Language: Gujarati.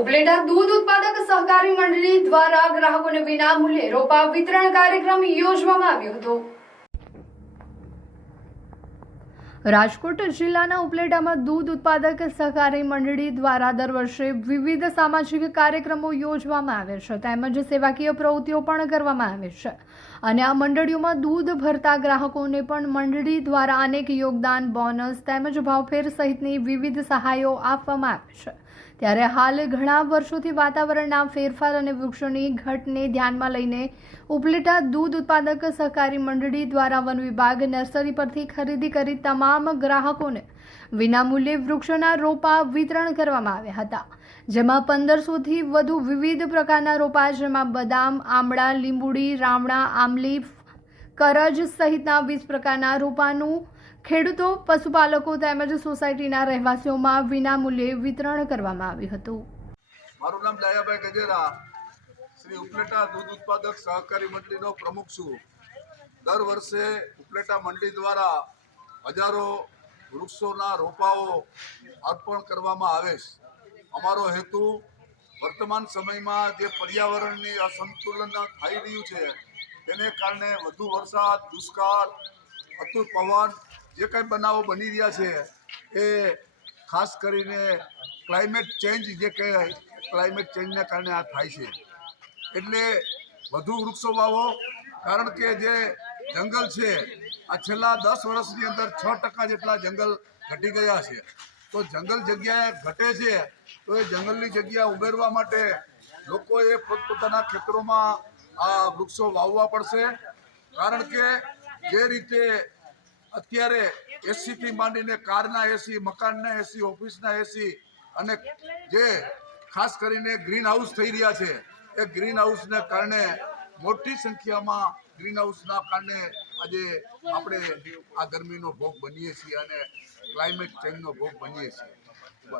ઉપલેટા દૂધ ઉત્પાદક સહકારી મંડળી દ્વારા ગ્રાહકોને વિના મૂલ્યે રોપા વિતરણ કાર્યક્રમ યોજવામાં આવ્યો હતો। રાજકોટ જિલ્લાના ઉપલેટામાં દૂધ ઉત્પાદક સહકારી મંડળી દ્વારા દર વર્ષે વિવિધ સામાજિક કાર્યક્રમો યોજવામાં આવે છે તેમજ સેવાકીય પ્રવૃત્તિઓ પણ કરવામાં આવે છે અને આ મંડળીઓમાં દૂધ ભરતા ગ્રાહકોને પણ મંડળી દ્વારા અનેક યોગદાન બોનસ તેમજ ભાવફેર સહિતની વિવિધ સહાયો આપવામાં આવે છે। ત્યારે હાલ ઘણા વર્ષોથી વાતાવરણના ફેરફાર અને વૃક્ષોની ઘટને ધ્યાનમાં લઈને ઉપલેટા દૂધ ઉત્પાદક સહકારી મંડળી દ્વારા વન વિભાગ નર્સરી પરથી ખરીદી કરી તમામ ગ્રાહકોને વિનામૂલ્યે વૃક્ષોના રોપા વિતરણ કરવામાં આવ્યા હતા, જેમાં 1500થી વધુ વિવિધ પ્રકારના રોપા જેમાં બદામ, આમળા, લીંબુડી, રામણા, આમલી, કરજ સહિતના 20 પ્રકારના રોપાનું ખેડૂતો, પશુપાલકો તેમજ સોસાયટીના રહેવાસીઓમાં વિનામૂલ્યે વિતરણ કરવામાં આવ્યું હતું। મારું નામ દયાભાઈ ગજેરા, શ્રી ઉપલેટા દૂધ ઉત્પાદક સહકારી મંડળીનો પ્રમુખ છું। દર વર્ષે ઉપલેટા મંડળી દ્વારા હજારો વૃક્ષોના રોપાઓ અર્પણ કરવામાં આવે છે। અમારો હેતુ વર્તમાન સમયમાં જે પર્યાવરણની અસંતુલન થઈ રહ્યું છે તેને કારણે વધુ વરસાદ, દુષ્કાળ, અતુલ પવન જે કંઈ બનાવો બની રહ્યા છે એ ખાસ કરીને ક્લાઇમેટ ચેન્જ જે કહેવાય ક્લાઇમેટ ચેન્જને કારણે આ થાય છે। એટલે વધુ વૃક્ષો વાવો, કારણ કે જે જંગલ છે આ છેલ્લા 10 વર્ષની અંદર 6% જેટલા જંગલ ઘટી ગયા છે। તો જંગલ જગ્યાએ ઘટે છે તો એ જંગલની જગ્યા ઉમેરવા માટે લોકોએ પોતપોતાના ખેતરોમાં આ વૃક્ષો વાવવા પડશે, કારણ કે જે રીતે અત્યારે એસીથી માંડીને કારના એસી, મકાનના એસી, ઓફિસના એસી અને જે ખાસ કરીને ગ્રીન હાઉસ થઈ રહ્યા છે એ ગ્રીન હાઉસને કારણે મોટી સંખ્યામાં ગ્રીન હાઉસના કારણે આજે આપણે આ ગરમીનો ભોગ બનીએ છીએ અને ક્લાઇમેટ ચેન્જનો ભોગ બનીએ છીએ।